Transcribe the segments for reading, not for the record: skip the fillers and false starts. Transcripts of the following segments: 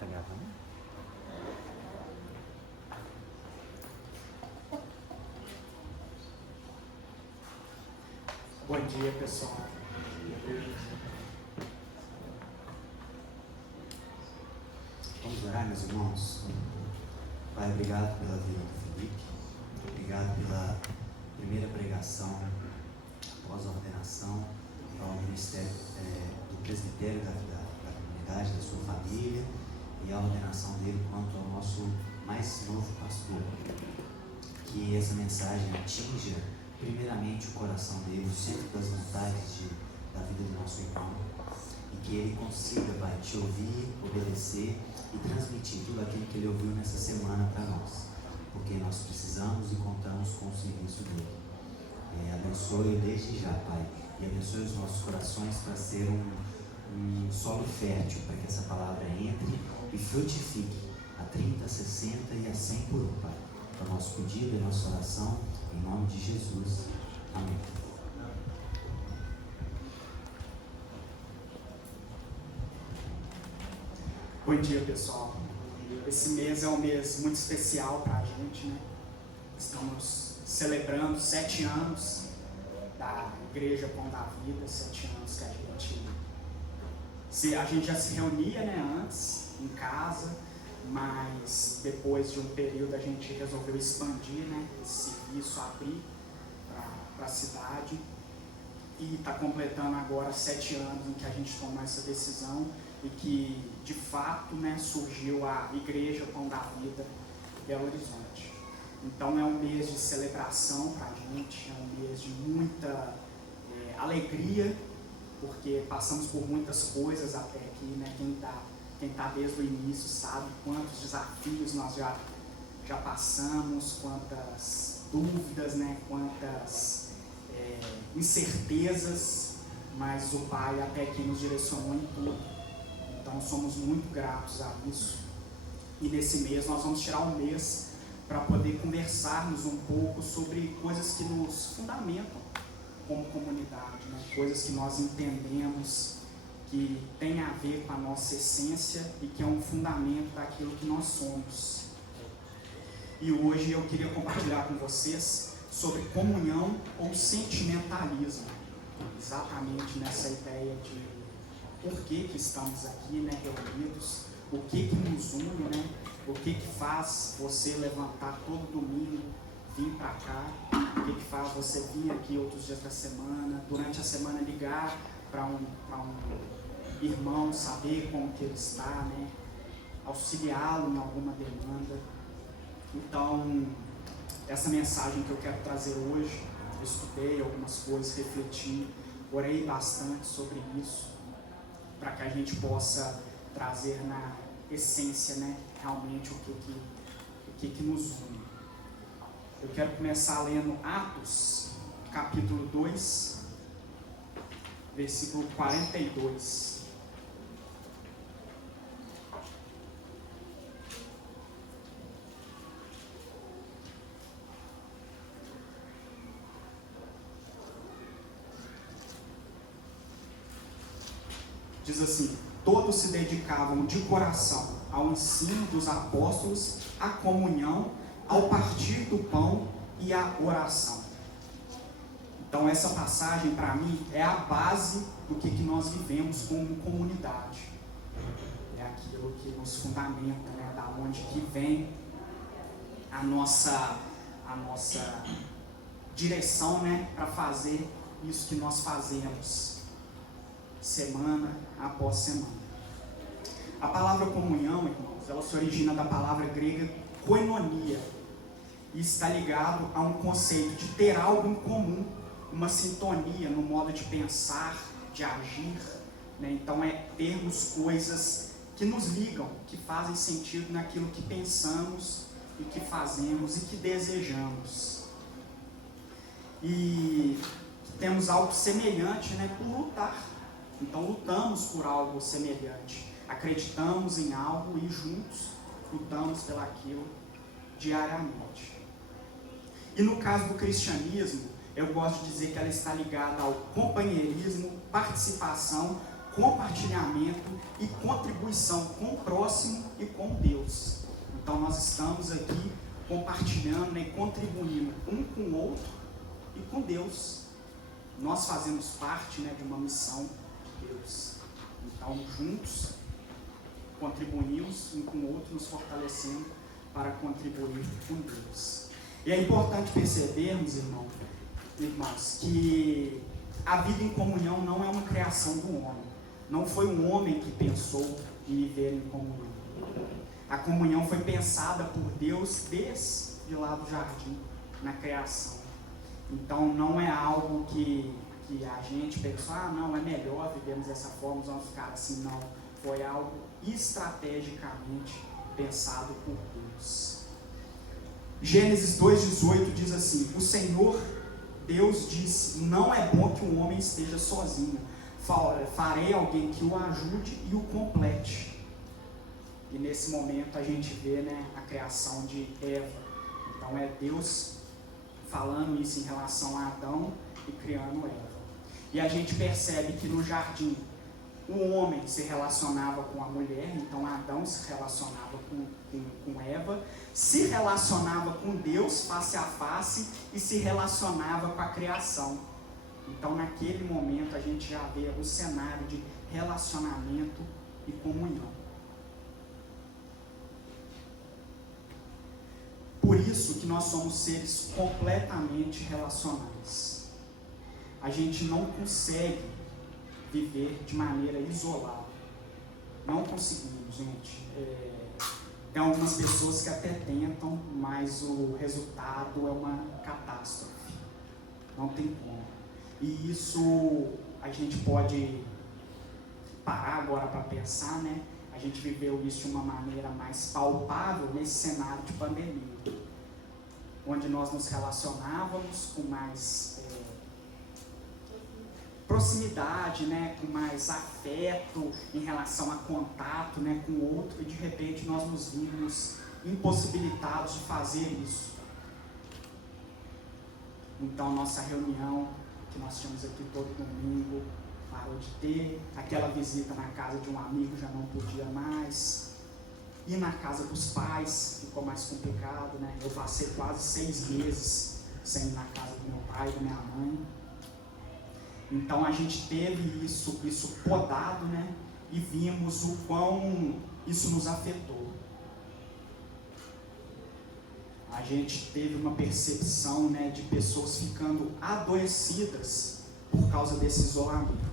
Tá gravando? Bom dia, pessoal. Vamos orar, meus irmãos? Pai, obrigado pela vida do Felipe. Obrigado pela primeira pregação após a ordenação ao ministério do presbitério da comunidade, da sua família, e a ordenação dele quanto ao nosso mais novo pastor. Que essa mensagem atinja primeiramente o coração dele, o centro das vontades da vida do nosso irmão, e que ele consiga, Pai, te ouvir, obedecer e transmitir tudo aquilo que ele ouviu nessa semana para nós, porque nós precisamos e contamos com o serviço dele. Abençoe desde já, Pai, e abençoe os nossos corações para ser um solo fértil, para que essa palavra entre e frutifique a 30, a 60 e a 100 por um, Pai. É o nosso pedido, é a nossa oração, em nome de Jesus. Amém. Bom dia, pessoal. Esse mês é um mês muito especial para a gente, né? Estamos celebrando 7 anos da Igreja Pão da Vida, 7 anos que a gente já se reunia, né, antes, em casa, mas depois de um período a gente resolveu expandir, né, esse serviço, abrir para a cidade, e está completando agora 7 anos em que a gente tomou essa decisão e que de fato, né, surgiu a Igreja Pão da Vida Belo Horizonte. Então é um mês de celebração para a gente, é um mês de muita alegria, porque passamos por muitas coisas até aqui, né? Quem tá desde o início sabe quantos desafios nós já passamos, quantas dúvidas, né? Quantas incertezas, mas o Pai até aqui nos direcionou em tudo. Então somos muito gratos a isso. E nesse mês nós vamos tirar um mês para poder conversarmos um pouco sobre coisas que nos fundamentam como comunidade, né? Coisas que nós entendemos que tem a ver com a nossa essência e que é um fundamento daquilo que nós somos. E hoje eu queria compartilhar com vocês sobre comunhão ou sentimentalismo, exatamente nessa ideia de por que estamos aqui, né, reunidos, o que nos une, né, o que faz você levantar todo domingo, vir para cá, o que faz você vir aqui outros dias da semana, durante a semana ligar para um irmão, saber como que ele está, né, auxiliá-lo em alguma demanda. Então, essa mensagem que eu quero trazer hoje, eu estudei algumas coisas, refleti, orei bastante sobre isso, para que a gente possa trazer na essência, né, realmente o que nos une. Eu quero começar lendo Atos, capítulo 2, versículo 42. Diz assim: todos se dedicavam de coração ao ensino dos apóstolos, à comunhão, ao partir do pão e à oração. Então essa passagem para mim é a base do que nós vivemos como comunidade. É aquilo que nos fundamenta, né? Da onde que vem a nossa direção, né? Para fazer isso que nós fazemos semana após semana. A palavra comunhão, irmãos, ela se origina da palavra grega koinonia e está ligado a um conceito de ter algo em comum, uma sintonia no modo de pensar, de agir, né? Então é termos coisas que nos ligam, que fazem sentido naquilo que pensamos e que fazemos e que desejamos. E temos algo semelhante, né, por lutar. Então lutamos por algo semelhante, acreditamos em algo e juntos lutamos pelaquilo diariamente. E no caso do cristianismo, eu gosto de dizer que ela está ligada ao companheirismo, participação, compartilhamento e contribuição com o próximo e com Deus. Então nós estamos aqui compartilhando, né, contribuindo um com o outro e com Deus. Nós fazemos parte, né, de uma missão de Deus. Então juntos contribuímos um com o outro, nos fortalecendo para contribuir com Deus. E é importante percebermos, irmãos, que a vida em comunhão não é uma criação do homem. Não foi um homem que pensou em viver em comunhão. A comunhão foi pensada por Deus desde lá do jardim, na criação. Então não é algo que a gente pensou, não, é melhor vivermos dessa forma, vamos ficar assim. Não, foi algo estrategicamente pensado por Deus. Gênesis 2,18 diz assim: o Senhor Deus disse, não é bom que um homem esteja sozinho, farei alguém que o ajude e o complete. E nesse momento a gente vê, né, a criação de Eva. Então é Deus falando isso em relação a Adão e criando Eva. E a gente percebe que no jardim o homem se relacionava com a mulher, então Adão se relacionava com Eva, se relacionava com Deus face a face e se relacionava com a criação. Então naquele momento a gente já vê o cenário de relacionamento e comunhão. Por isso que nós somos seres completamente relacionais. A gente não consegue viver de maneira isolada. Não conseguimos, gente. Tem algumas pessoas que até tentam, mas o resultado é uma catástrofe. Não tem como. E isso a gente pode parar agora para pensar, né? A gente viveu isso de uma maneira mais palpável nesse cenário de pandemia, onde nós nos relacionávamos com mais proximidade, né, com mais afeto em relação a contato, né, com o outro, e de repente nós nos vimos impossibilitados de fazer isso. Então nossa reunião que nós tínhamos aqui todo domingo parou de ter, aquela visita na casa de um amigo já não podia mais, ir na casa dos pais ficou mais complicado, né? Eu passei quase 6 meses sem ir na casa do meu pai e da minha mãe. Então a gente teve isso podado, né? E vimos o quão isso nos afetou. A gente teve uma percepção, né, de pessoas ficando adoecidas por causa desse isolamento.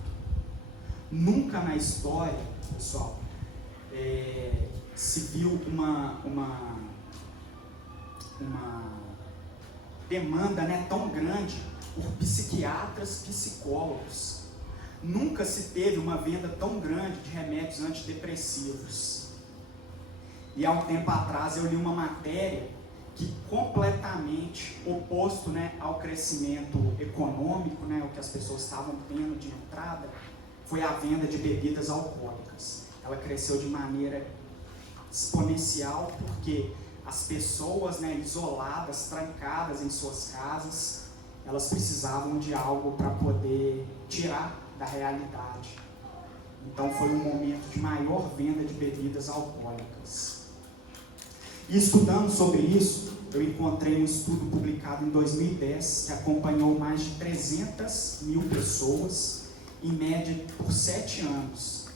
Nunca na história, pessoal, se viu uma demanda, né, tão grande por psiquiatras, psicólogos. Nunca se teve uma venda tão grande de remédios antidepressivos. E há um tempo atrás eu li uma matéria que completamente oposto, né, ao crescimento econômico, né, o que as pessoas estavam tendo de entrada, foi a venda de bebidas alcoólicas. Ela cresceu de maneira exponencial porque as pessoas, né, isoladas, trancadas em suas casas, elas precisavam de algo para poder tirar da realidade. Então foi um momento de maior venda de bebidas alcoólicas. E estudando sobre isso, eu encontrei um estudo publicado em 2010 que acompanhou mais de 300 mil pessoas, em média por 7 anos.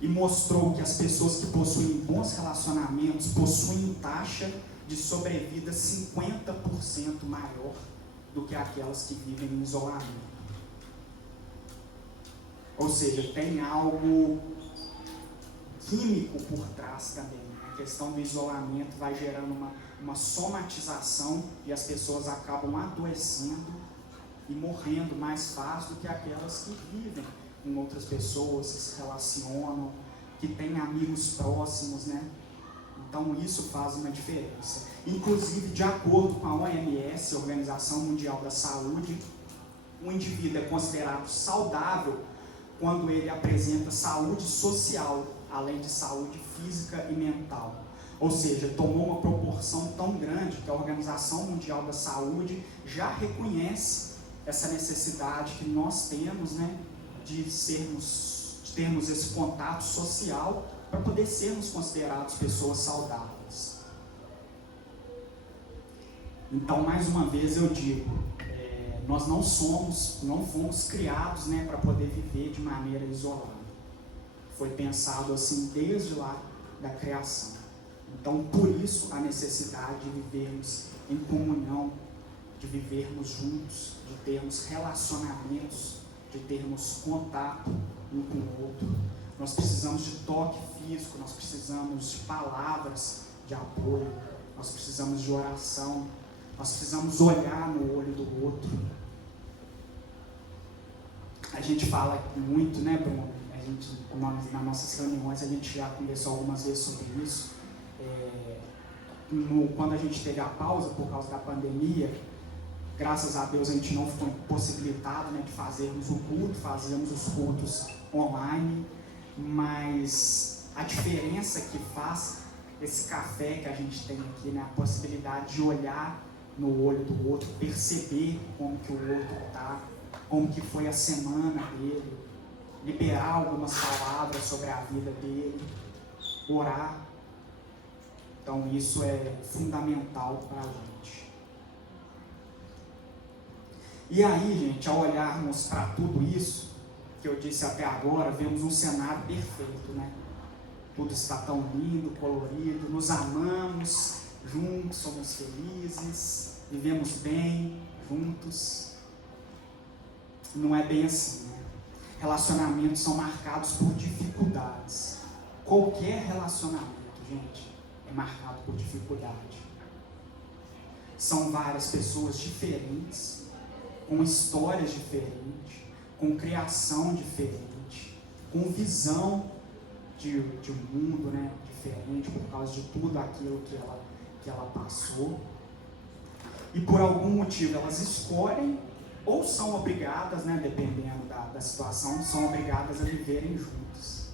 E mostrou que as pessoas que possuem bons relacionamentos possuem taxa de sobrevida 50% maior do que aquelas que vivem em isolamento. Ou seja, tem algo químico por trás também. A questão do isolamento vai gerando uma somatização e as pessoas acabam adoecendo e morrendo mais fácil do que aquelas que vivem com outras pessoas, que se relacionam, que têm amigos próximos, né? Então isso faz uma diferença. Inclusive, de acordo com a OMS, a Organização Mundial da Saúde, o indivíduo é considerado saudável quando ele apresenta saúde social, além de saúde física e mental. Ou seja, tomou uma proporção tão grande que a Organização Mundial da Saúde já reconhece essa necessidade que nós temos, né, de termos esse contato social para poder sermos considerados pessoas saudáveis. Então, mais uma vez eu digo, nós não fomos criados, né, para poder viver de maneira isolada. Foi pensado assim desde lá da criação. Então, por isso a necessidade de vivermos em comunhão, de vivermos juntos, de termos relacionamentos, de termos contato um com o outro. Nós precisamos de toque físico, nós precisamos de palavras de apoio, nós precisamos de oração, nós precisamos olhar no olho do outro. A gente fala muito, né, Bruno? Nas nossas reuniões a gente já conversou algumas vezes sobre isso. Quando a gente teve a pausa por causa da pandemia, graças a Deus a gente não ficou impossibilitado, né, de fazermos o culto, fazíamos os cultos online, mas a diferença que faz esse café que a gente tem aqui, né, a possibilidade de olhar no olho do outro, perceber como que o outro está, como que foi a semana dele, liberar algumas palavras sobre a vida dele, orar. Então isso é fundamental para a gente. E aí, gente, ao olharmos para tudo isso que eu disse até agora, vemos um cenário perfeito, né? Tudo está tão lindo, colorido, nos amamos juntos, somos felizes, vivemos bem juntos. Não é bem assim, né? Relacionamentos são marcados por dificuldades. Qualquer relacionamento, gente, é marcado por dificuldade. São várias pessoas diferentes, com histórias diferentes, com criação diferente, com visão de um mundo, né, diferente, por causa de tudo aquilo que ela passou. E por algum motivo elas escolhem ou são obrigadas, né, dependendo da situação, são obrigadas a viverem juntos.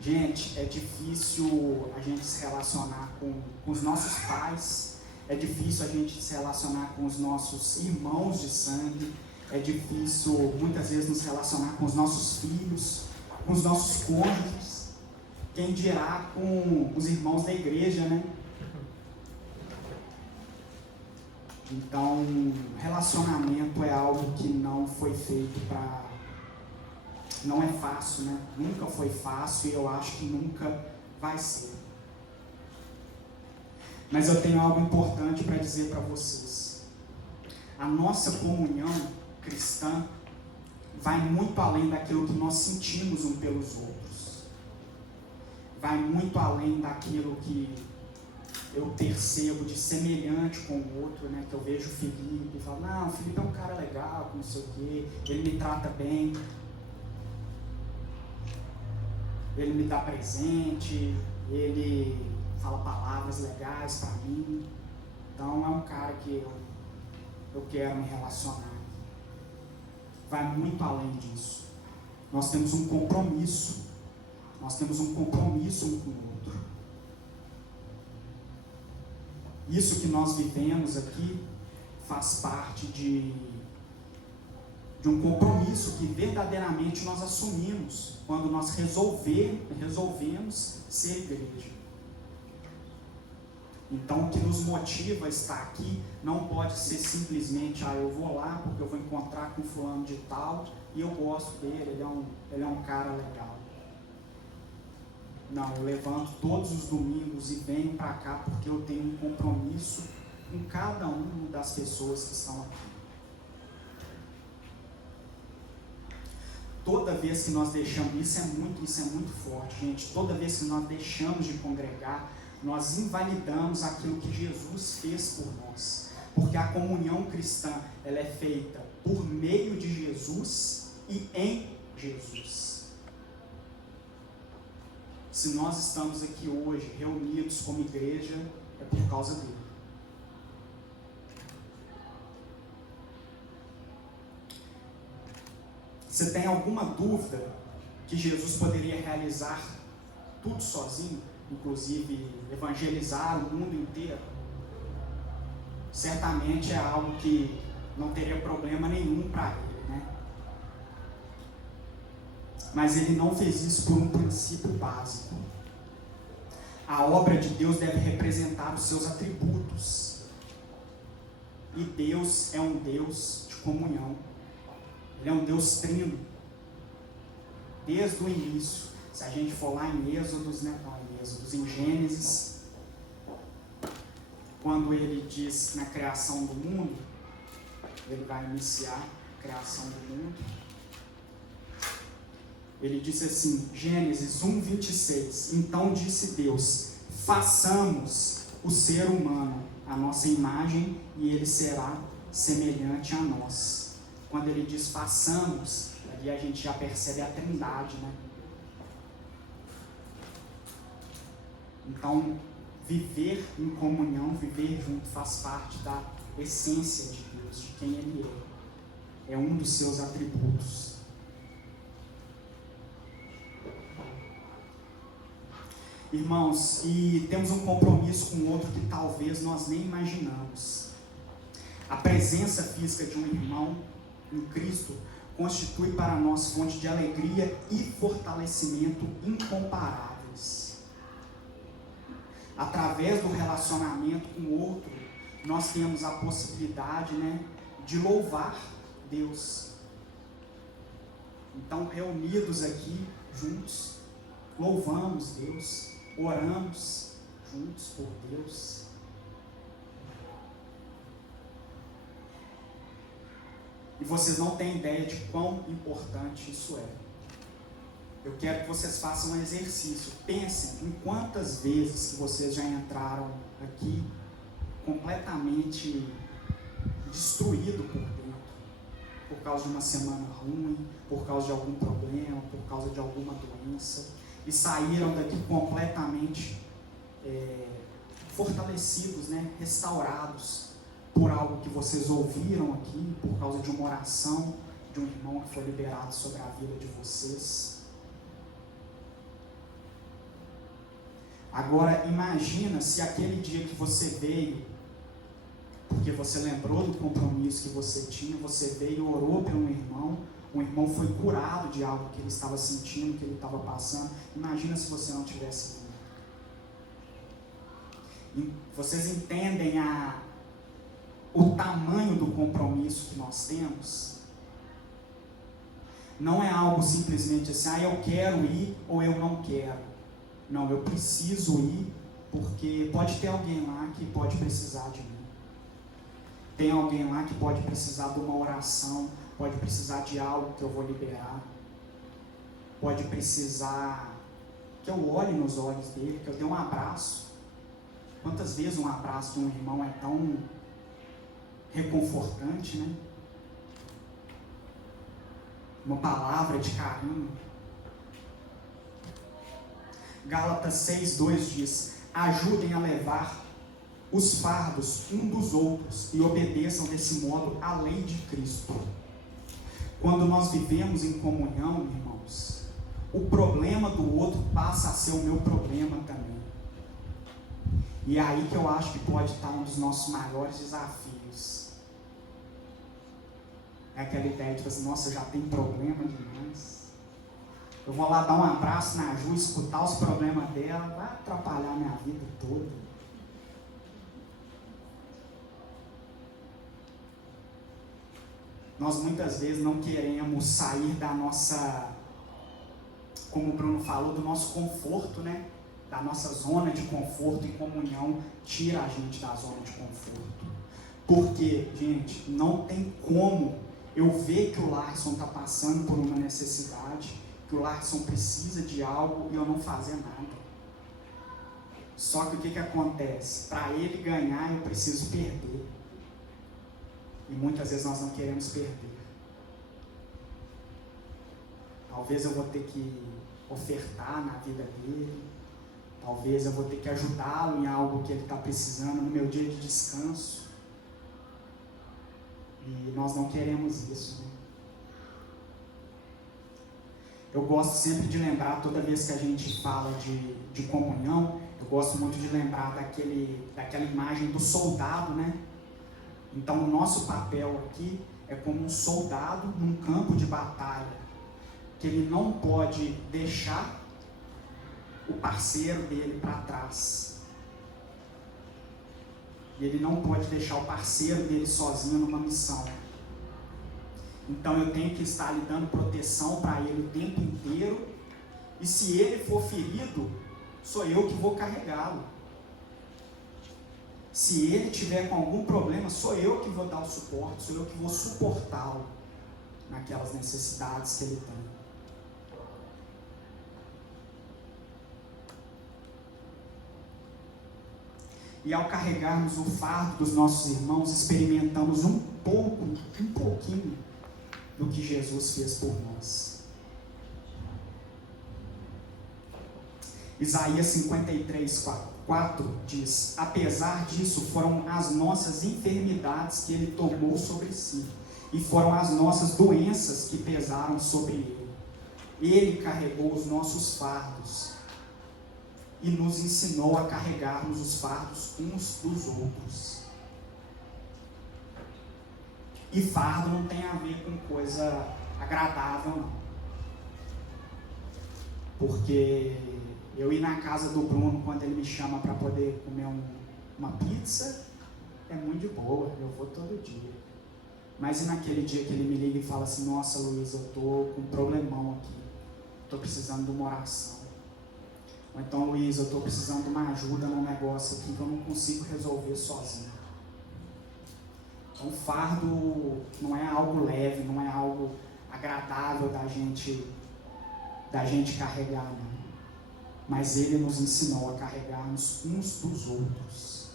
Gente, é difícil a gente se relacionar com os nossos pais, é difícil a gente se relacionar com os nossos irmãos de sangue, é difícil muitas vezes nos relacionar com os nossos filhos, com os nossos cônjuges, quem dirá com os irmãos da igreja, né? Então, relacionamento é algo que não foi feito para... Não é fácil, né? Nunca foi fácil e eu acho que nunca vai ser. Mas eu tenho algo importante para dizer para vocês. A nossa comunhão cristã vai muito além daquilo que nós sentimos um pelos outros. Vai muito além daquilo que eu percebo de semelhante com o outro, né? Que eu vejo o Felipe e falo, não, o Felipe é um cara legal, não sei o quê, ele me trata bem, ele me dá presente, ele fala palavras legais para mim. Então é um cara que eu quero me relacionar. Vai muito além disso. Nós temos um compromisso. Nós temos um compromisso um com o outro. Isso que nós vivemos aqui faz parte de um compromisso que verdadeiramente nós assumimos quando nós resolvemos ser igreja. Então, o que nos motiva a estar aqui não pode ser simplesmente, eu vou lá porque eu vou encontrar com fulano de tal e eu gosto dele, ele é um cara legal. Não, eu levanto todos os domingos e venho para cá porque eu tenho um compromisso com cada uma das pessoas que estão aqui. Toda vez que nós deixamos, isso é muito forte, gente, toda vez que nós deixamos de congregar, nós invalidamos aquilo que Jesus fez por nós. Porque a comunhão cristã, ela é feita por meio de Jesus e em Jesus. Se nós estamos aqui hoje, reunidos como igreja, é por causa dele. Você tem alguma dúvida que Jesus poderia realizar tudo sozinho? Inclusive evangelizar o mundo inteiro? Certamente é algo que não teria problema nenhum para ele, né? mas ele não fez isso por um princípio básico. A obra de Deus deve representar os seus atributos. E Deus é um Deus de comunhão. Ele é um Deus trino. Desde o início. Se a gente for lá em Êxodos, em Gênesis, quando ele diz na criação do mundo, ele vai iniciar a criação do mundo. Ele disse assim, Gênesis 1:26, então disse Deus, façamos o ser humano a nossa imagem e ele será semelhante a nós. Quando ele diz façamos, ali a gente já percebe a trindade, né? Então, viver em comunhão, viver junto, faz parte da essência de Deus, de quem Ele é. É um dos seus atributos. Irmãos, e temos um compromisso com o outro que talvez nós nem imaginamos. A presença física de um irmão em Cristo constitui para nós fonte de alegria e fortalecimento incomparáveis. Através do relacionamento com o outro, nós temos a possibilidade, de louvar Deus. Então, reunidos aqui, juntos, louvamos Deus, oramos juntos por Deus. E vocês não têm ideia de quão importante isso é. Eu quero que vocês façam um exercício. Pensem em quantas vezes que vocês já entraram aqui completamente destruído por dentro, por causa de uma semana ruim, por causa de algum problema, por causa de alguma doença, e saíram daqui completamente fortalecidos, restaurados por algo que vocês ouviram aqui, por causa de uma oração de um irmão que foi liberado sobre a vida de vocês. Agora imagina se aquele dia que você veio, porque você lembrou do compromisso que você tinha, você veio e orou por um irmão, o irmão foi curado de algo que ele estava sentindo, que ele estava passando. Imagina se você não tivesse vindo. Vocês entendem o tamanho do compromisso que nós temos? Não é algo simplesmente assim, eu quero ir ou eu não quero. Não, eu preciso ir, porque pode ter alguém lá que pode precisar de mim. Tem alguém lá que pode precisar de uma oração, pode precisar de algo que eu vou liberar, pode precisar que eu olhe nos olhos dele, que eu dê um abraço. Quantas vezes um abraço de um irmão é tão reconfortante, Uma palavra de carinho. Gálatas 6:2 diz, ajudem a levar os fardos um dos outros e obedeçam desse modo à lei de Cristo. Quando nós vivemos em comunhão, irmãos, o problema do outro passa a ser o meu problema também. E é aí que eu acho que pode estar um dos nossos maiores desafios. É aquela ideia de assim, nossa, eu já tenho problema demais. Eu vou lá dar um abraço na Ju, escutar os problemas dela, vai atrapalhar a minha vida toda. Nós muitas vezes não queremos sair da nossa, como o Bruno falou, do nosso conforto, Da nossa zona de conforto, e comunhão tira a gente da zona de conforto. Porque, gente, não tem como eu ver que o Larson está passando por uma necessidade, que o Larson precisa de algo e eu não fazer nada. Só que o que acontece? Para ele ganhar, eu preciso perder. E muitas vezes nós não queremos perder. Talvez eu vou ter que ofertar na vida dele. Talvez eu vou ter que ajudá-lo em algo que ele está precisando no meu dia de descanso. E nós não queremos isso, Eu gosto sempre de lembrar, toda vez que a gente fala de comunhão, eu gosto muito de lembrar daquela imagem do soldado, Então, o nosso papel aqui é como um soldado num campo de batalha. que ele não pode deixar o parceiro dele para trás. E ele não pode deixar o parceiro dele sozinho numa missão. Então eu tenho que estar lhe dando proteção para ele o tempo inteiro. E se ele for ferido, sou eu que vou carregá-lo. Se ele tiver com algum problema, sou eu que vou dar o suporte, sou eu que vou suportá-lo naquelas necessidades que ele tem. E ao carregarmos o fardo dos nossos irmãos, experimentamos um pouquinho do que Jesus fez por nós. Isaías 53:4 diz: apesar disso, foram as nossas enfermidades que ele tomou sobre si, e foram as nossas doenças que pesaram sobre ele. Ele carregou os nossos fardos e nos ensinou a carregarmos os fardos uns dos outros. E fardo não tem a ver com coisa agradável, não. Porque eu ir na casa do Bruno quando ele me chama para poder comer uma pizza, é muito de boa, eu vou todo dia. Mas e naquele dia que ele me liga e fala assim: nossa, Luiz, eu estou com um problemão aqui, estou precisando de uma oração. Ou então, Luiz, eu estou precisando de uma ajuda num negócio aqui que eu não consigo resolver sozinho. Então, fardo não é algo leve, não é algo agradável da gente carregar, não. Mas ele nos ensinou a carregarmos uns dos outros.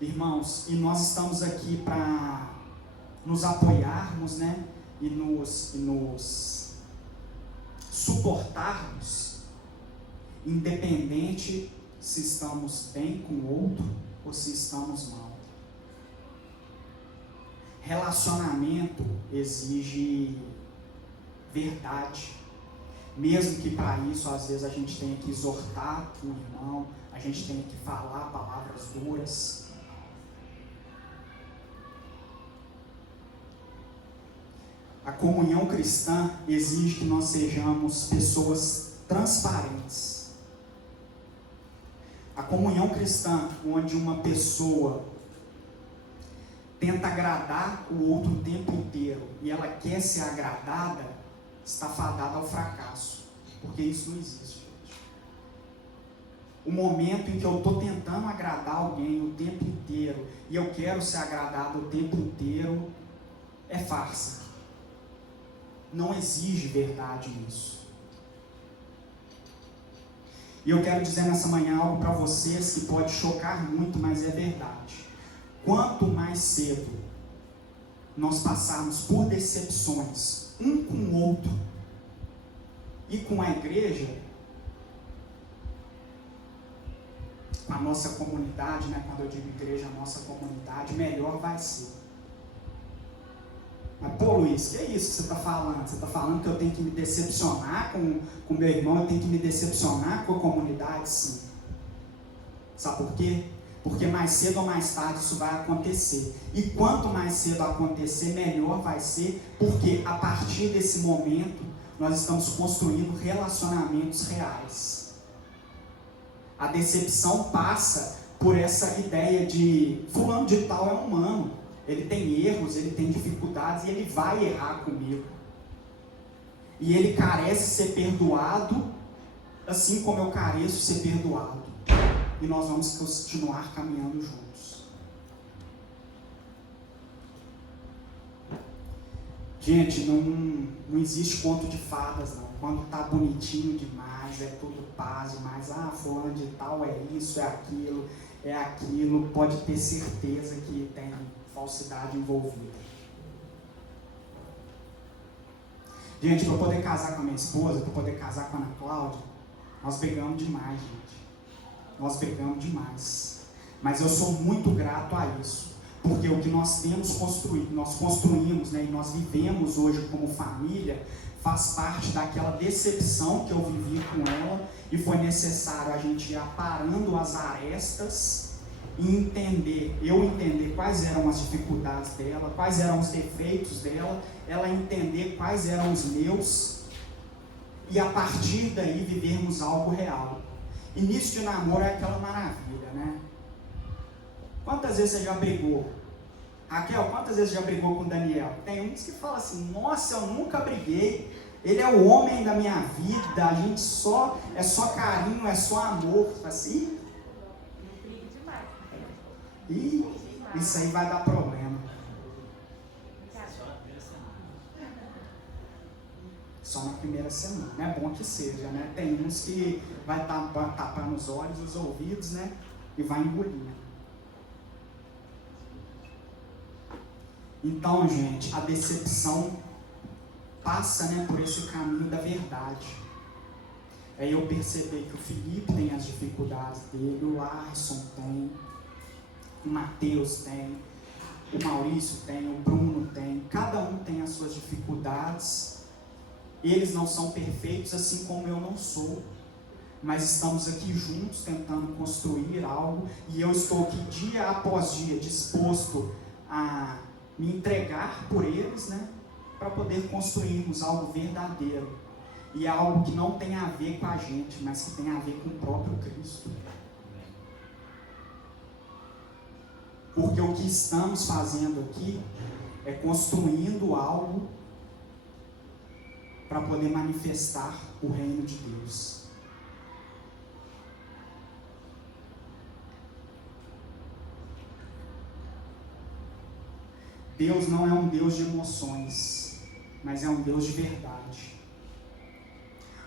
Irmãos, e nós estamos aqui para nos apoiarmos, né? E nos suportarmos, independente se estamos bem com o outro ou se estamos mal. Relacionamento exige verdade, mesmo que para isso às vezes a gente tenha que exortar o irmão, a gente tenha que falar palavras duras. A comunhão cristã exige que nós sejamos pessoas transparentes. A comunhão cristã, onde uma pessoa tenta agradar o outro o tempo inteiro e ela quer ser agradada, está fadada ao fracasso, porque isso não existe, gente. O momento em que eu estou tentando agradar alguém o tempo inteiro e eu quero ser agradado o tempo inteiro, é farsa. Não exige verdade nisso. E eu quero dizer nessa manhã algo para vocês que pode chocar muito, mas é verdade. Quanto mais cedo nós passarmos por decepções, um com o outro e com a igreja, com a nossa comunidade, né? Quando eu digo igreja, a nossa comunidade, melhor vai ser. Mas, pô, Luiz, que é isso que você está falando? Você está falando que eu tenho que me decepcionar com meu irmão, eu tenho que me decepcionar com a comunidade? Sim. Sabe por quê? Porque mais cedo ou mais tarde isso vai acontecer. E quanto mais cedo acontecer, melhor vai ser, porque a partir desse momento, nós estamos construindo relacionamentos reais. A decepção passa por essa ideia de fulano de tal é humano. Ele tem erros, ele tem dificuldades e ele vai errar comigo. E ele carece ser perdoado, assim como eu careço ser perdoado. E nós vamos continuar caminhando juntos. Gente, não existe conto de fadas, não. Quando tá bonitinho demais, é tudo paz demais. Ah, fulano de tal é isso, é aquilo. Pode ter certeza que tem falsidade envolvida. Gente, para eu poder casar com a minha esposa, para eu poder casar com a Ana Cláudia, nós brigamos demais, gente. Nós brigamos demais. Mas eu sou muito grato a isso. Porque o que nós temos construído, nós construímos, né, e nós vivemos hoje como família, faz parte daquela decepção que eu vivi com ela, e foi necessário a gente ir aparando as arestas e entender quais eram as dificuldades dela, quais eram os defeitos dela, ela entender quais eram os meus, e a partir daí vivermos algo real. Início de namoro é aquela maravilha, né? Quantas vezes você já brigou? Raquel, quantas vezes você já brigou com o Daniel? Tem uns que falam assim, nossa, eu nunca briguei, ele é o homem da minha vida, a gente é só carinho, é só amor. Assim, e isso aí vai dar problema. Só na primeira semana. É bom que seja, né? Tem uns que vai tapar nos olhos, os ouvidos, né? E vai engolindo. Então, gente, a decepção passa, né, por esse caminho da verdade. Aí eu percebi que o Felipe tem as dificuldades dele, o Larson tem, o Mateus tem, o Maurício tem, o Bruno tem, cada um tem as suas dificuldades. Eles não são perfeitos, assim como eu não sou, mas estamos aqui juntos tentando construir algo, e eu estou aqui dia após dia disposto a me entregar por eles, né, para poder construirmos algo verdadeiro, e algo que não tem a ver com a gente, mas que tem a ver com o próprio Cristo. Porque o que estamos fazendo aqui é construindo algo para poder manifestar o reino de Deus. Deus não é um Deus de emoções, mas é um Deus de verdade.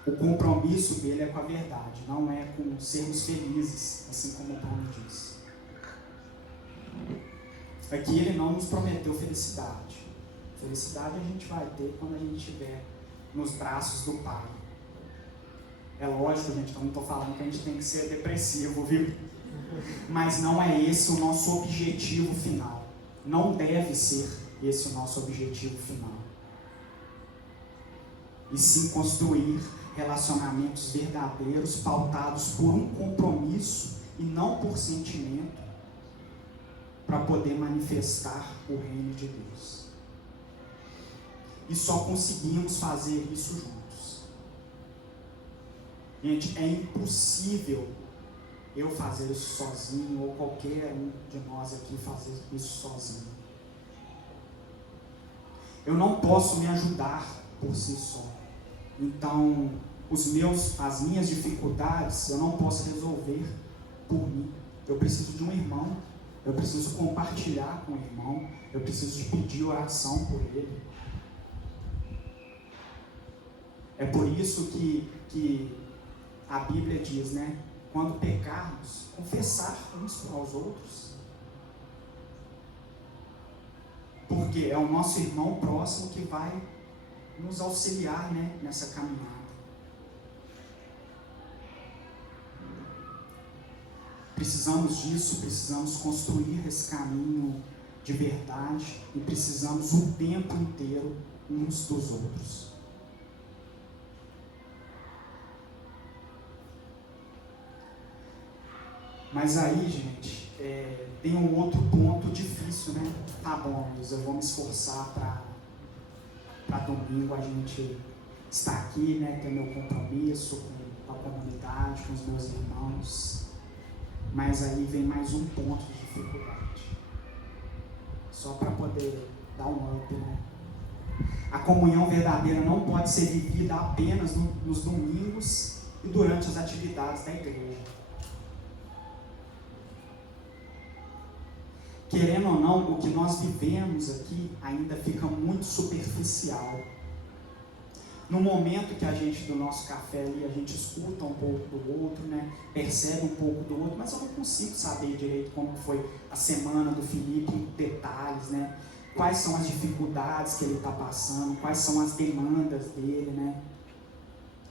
O compromisso dele é com a verdade, não é com sermos felizes, assim como o Bruno disse. Aqui ele não nos prometeu felicidade. Felicidade a gente vai ter quando a gente estiver nos braços do Pai. É lógico, gente, que eu não estou falando que a gente tem que ser depressivo, viu? Mas não é esse o nosso objetivo final. Não deve ser esse o nosso objetivo final. E sim construir relacionamentos verdadeiros, pautados por um compromisso e não por sentimento, para poder manifestar o reino de Deus. E só conseguimos fazer isso juntos. Gente, é impossível eu fazer isso sozinho, ou qualquer um de nós aqui fazer isso sozinho. Eu não posso me ajudar por si só. Então, as minhas dificuldades, eu não posso resolver por mim. Eu preciso de um irmão, eu preciso compartilhar com o irmão, eu preciso de pedir oração por ele. É por isso que a Bíblia diz, né? Quando pecarmos, confessar uns aos outros. Porque é o nosso irmão próximo que vai nos auxiliar, né, nessa caminhada. Precisamos disso, precisamos construir esse caminho de verdade e precisamos o tempo inteiro uns dos outros. Mas aí, gente, tem um outro ponto difícil, né? Tá bom, Luiz, eu vou me esforçar para domingo a gente estar aqui, né? Ter meu compromisso com a comunidade, com os meus irmãos. Mas aí vem mais um ponto de dificuldade. Só para poder dar um up, né? A comunhão verdadeira não pode ser vivida apenas nos domingos e durante as atividades da igreja. Querendo ou não, o que nós vivemos aqui ainda fica muito superficial. No momento que a gente, do nosso café ali, a gente escuta um pouco do outro, né? Percebe um pouco do outro, mas eu não consigo saber direito como foi a semana do Felipe em detalhes, né? Quais são as dificuldades que ele está passando, quais são as demandas dele, né?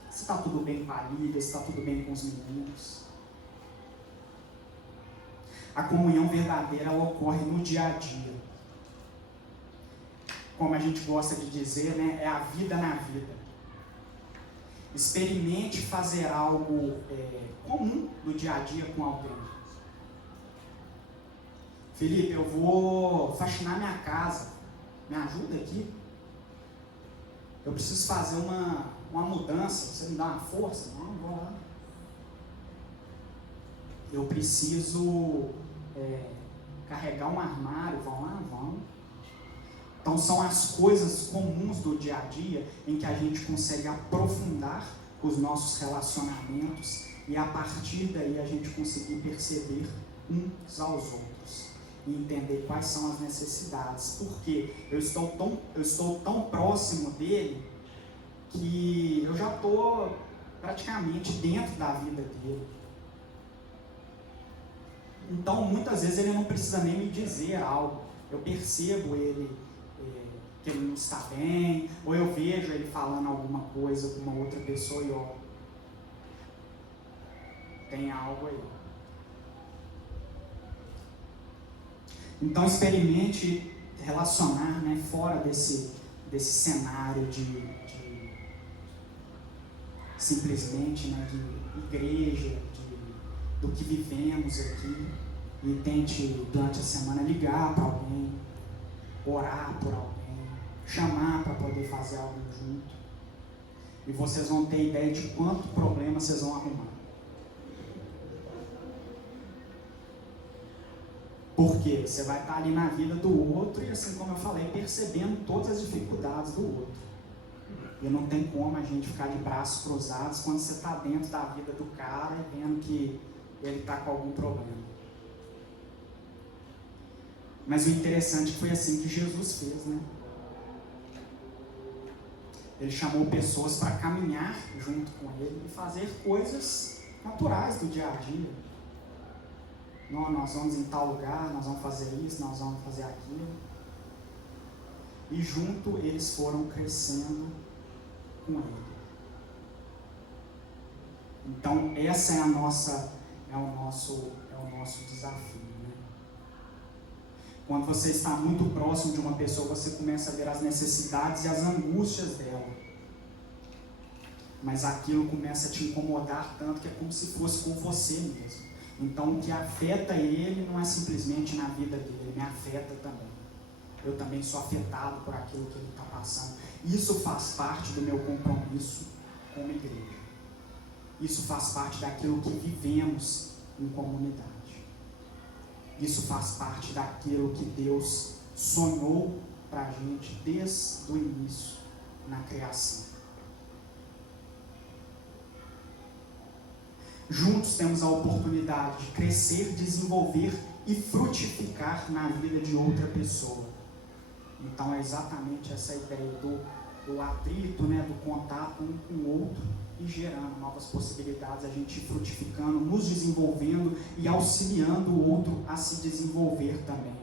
Se está tudo bem com a Lívia, se está tudo bem com os meninos. A comunhão verdadeira ela ocorre no dia a dia. Como a gente gosta de dizer, né? É a vida na vida. Experimente fazer algo comum no dia a dia com alguém. Felipe, eu vou faxinar minha casa, me ajuda aqui? Eu preciso fazer uma mudança, você me dá uma força? Não, vou lá. Eu preciso carregar um armário, vão lá? Vão. Então são as coisas comuns do dia a dia em que a gente consegue aprofundar os nossos relacionamentos e a partir daí a gente conseguir perceber uns aos outros e entender quais são as necessidades. Porque eu estou tão próximo dele que eu já estou praticamente dentro da vida dele. Então muitas vezes ele não precisa nem me dizer algo. Eu percebo ele que ele não está bem, ou eu vejo ele falando alguma coisa com uma outra pessoa e ó, tem algo aí. Então experimente relacionar, né, fora desse cenário de simplesmente, né, de igreja, do que vivemos aqui, e tente durante a semana ligar para alguém, orar por alguém, chamar para poder fazer algo junto, e vocês vão ter ideia de quanto problema vocês vão arrumar. Porque você vai estar ali na vida do outro e, assim como eu falei, percebendo todas as dificuldades do outro. E não tem como a gente ficar de braços cruzados quando você está dentro da vida do cara e vendo que ele está com algum problema. Mas o interessante foi assim que Jesus fez, né? Ele chamou pessoas para caminhar junto com ele e fazer coisas naturais do dia a dia. Não, nós vamos em tal lugar, nós vamos fazer isso, nós vamos fazer aquilo. E junto eles foram crescendo com ele. Então essa é o nosso desafio, né? Quando você está muito próximo de uma pessoa, você começa a ver as necessidades e as angústias dela. Mas aquilo começa a te incomodar tanto que é como se fosse com você mesmo. Então o que afeta ele não é simplesmente na vida dele, ele me afeta também. Eu também sou afetado por aquilo que ele está passando. Isso faz parte do meu compromisso como igreja. Isso faz parte daquilo que vivemos em comunidade. Isso faz parte daquilo que Deus sonhou para a gente desde o início, na criação. Juntos temos a oportunidade de crescer, desenvolver e frutificar na vida de outra pessoa. Então é exatamente essa ideia do atrito, né, do contato um com o outro e gerando novas possibilidades, a gente frutificando, nos desenvolvendo e auxiliando o outro a se desenvolver também.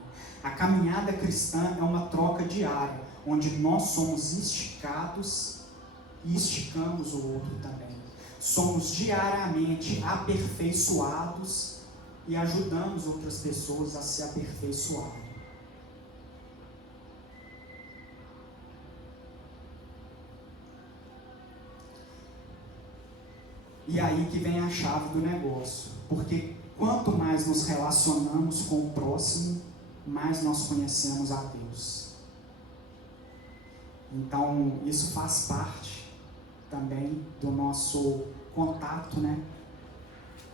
A caminhada cristã é uma troca diária, onde nós somos esticados e esticamos o outro também. Somos diariamente aperfeiçoados e ajudamos outras pessoas a se aperfeiçoarem. E aí que vem a chave do negócio, porque quanto mais nos relacionamos com o próximo, mais nós conhecemos a Deus. Então isso faz parte também do nosso contato, né,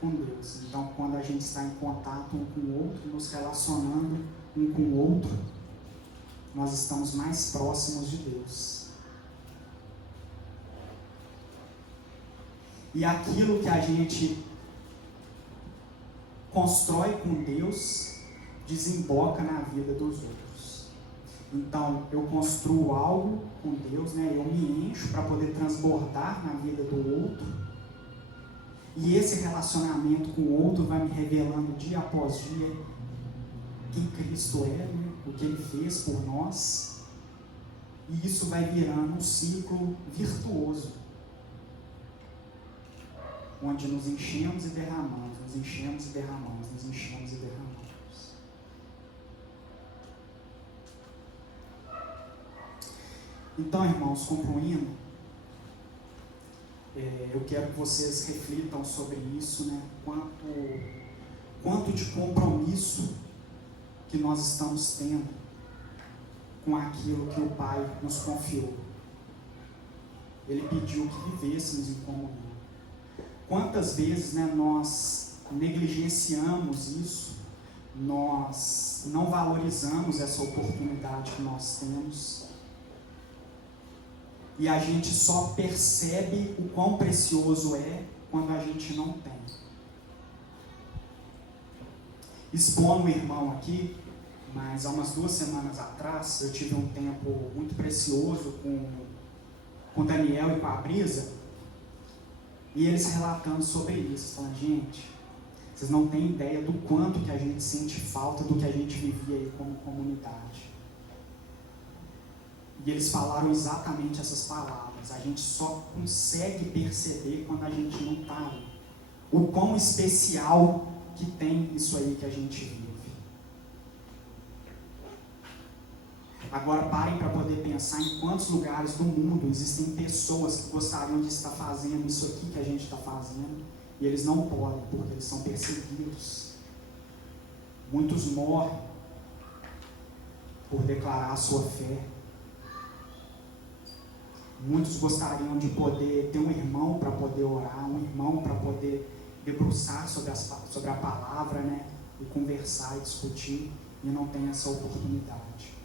com Deus. Então quando a gente está em contato um com o outro, nos relacionando um com o outro, nós estamos mais próximos de Deus. E aquilo que a gente constrói com Deus, desemboca na vida dos outros. Então, eu construo algo com Deus, né? Eu me encho para poder transbordar na vida do outro. E esse relacionamento com o outro vai me revelando dia após dia quem Cristo é, né? O que Ele fez por nós. E isso vai virando um ciclo virtuoso, onde nos enchemos e derramamos, nos enchemos e derramamos, nos enchemos e derramamos. Então, irmãos, concluindo, eu quero que vocês reflitam sobre isso, né? Quanto de compromisso que nós estamos tendo com aquilo que o Pai nos confiou. Ele pediu que vivêssemos em comunhão. Quantas vezes, nós negligenciamos isso, nós não valorizamos essa oportunidade que nós temos, e a gente só percebe o quão precioso é quando a gente não tem. Expondo um irmão aqui, mas há umas 2 semanas atrás, eu tive um tempo muito precioso com o Daniel e com a Brisa, e eles relatando sobre isso, falando, gente, vocês não têm ideia do quanto que a gente sente falta do que a gente vivia aí como comunidade. E eles falaram exatamente essas palavras. A gente só consegue perceber quando a gente não está ali. O quão especial que tem isso aí que a gente vive. Agora parem para poder pensar em quantos lugares do mundo existem pessoas que gostariam de estar fazendo isso aqui que a gente está fazendo, e eles não podem, porque eles são perseguidos. Muitos morrem por declarar a sua fé. Muitos gostariam de poder ter um irmão para poder orar, um irmão para poder debruçar sobre a palavra, e conversar e discutir, e não tem essa oportunidade.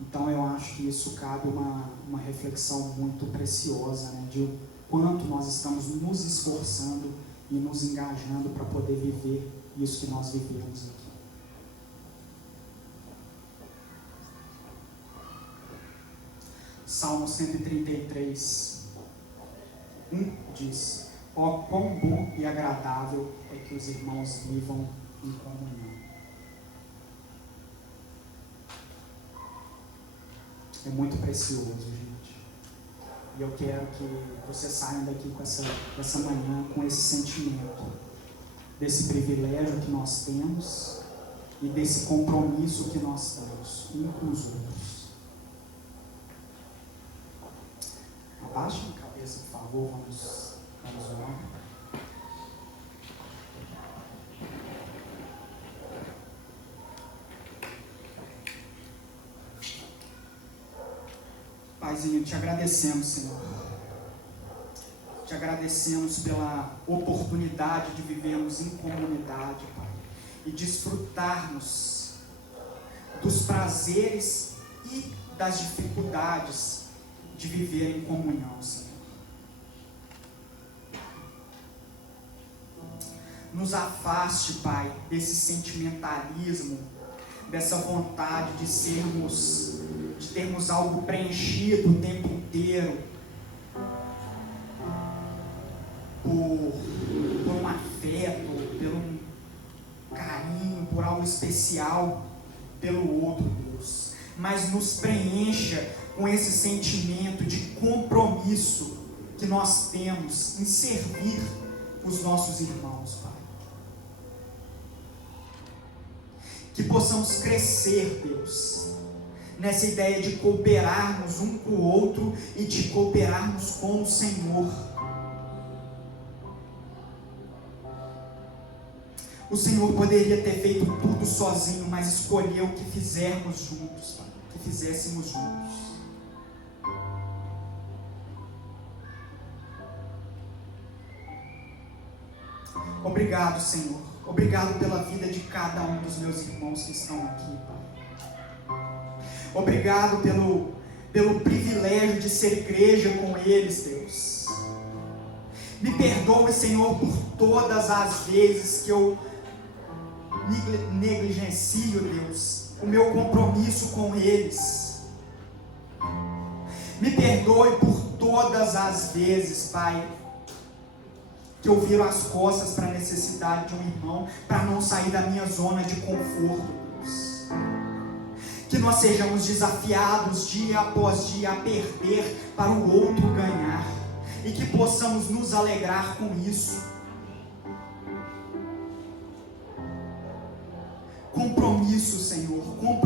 Então eu acho que isso cabe uma reflexão muito preciosa, de o quanto nós estamos nos esforçando e nos engajando para poder viver isso que nós vivemos aqui. Salmo 133, 1 diz: ó, quão bom e agradável é que os irmãos vivam em comunhão. É muito precioso, gente. E eu quero que vocês saiam daqui com essa manhã, com esse sentimento, desse privilégio que nós temos e desse compromisso que nós temos uns com os outros. Abaixem a cabeça, por favor, vamos orar. Paizinho, te agradecemos, Senhor. Te agradecemos pela oportunidade de vivermos em comunidade, Pai, e desfrutarmos dos prazeres e das dificuldades de viver em comunhão, Senhor. Nos afaste, Pai, desse sentimentalismo, dessa vontade de termos algo preenchido o tempo inteiro por um afeto, por um carinho, por algo especial pelo outro, Deus. Mas nos preencha com esse sentimento de compromisso que nós temos em servir os nossos irmãos, Pai. Que possamos crescer, Deus, nessa ideia de cooperarmos um com o outro e de cooperarmos com o Senhor. O Senhor poderia ter feito tudo sozinho, mas escolheu que fizéssemos juntos, Pai, que fizéssemos juntos. Obrigado, Senhor. Obrigado pela vida de cada um dos meus irmãos que estão aqui, Pai. Obrigado pelo privilégio de ser igreja com eles, Deus. Me perdoe, Senhor, por todas as vezes que eu negligencio, Deus, o meu compromisso com eles. Me perdoe por todas as vezes, Pai, que eu viro as costas para a necessidade de um irmão, para não sair da minha zona de conforto, Deus. Que nós sejamos desafiados dia após dia a perder para o outro ganhar, e que possamos nos alegrar com isso. Compromisso, Senhor, compromisso.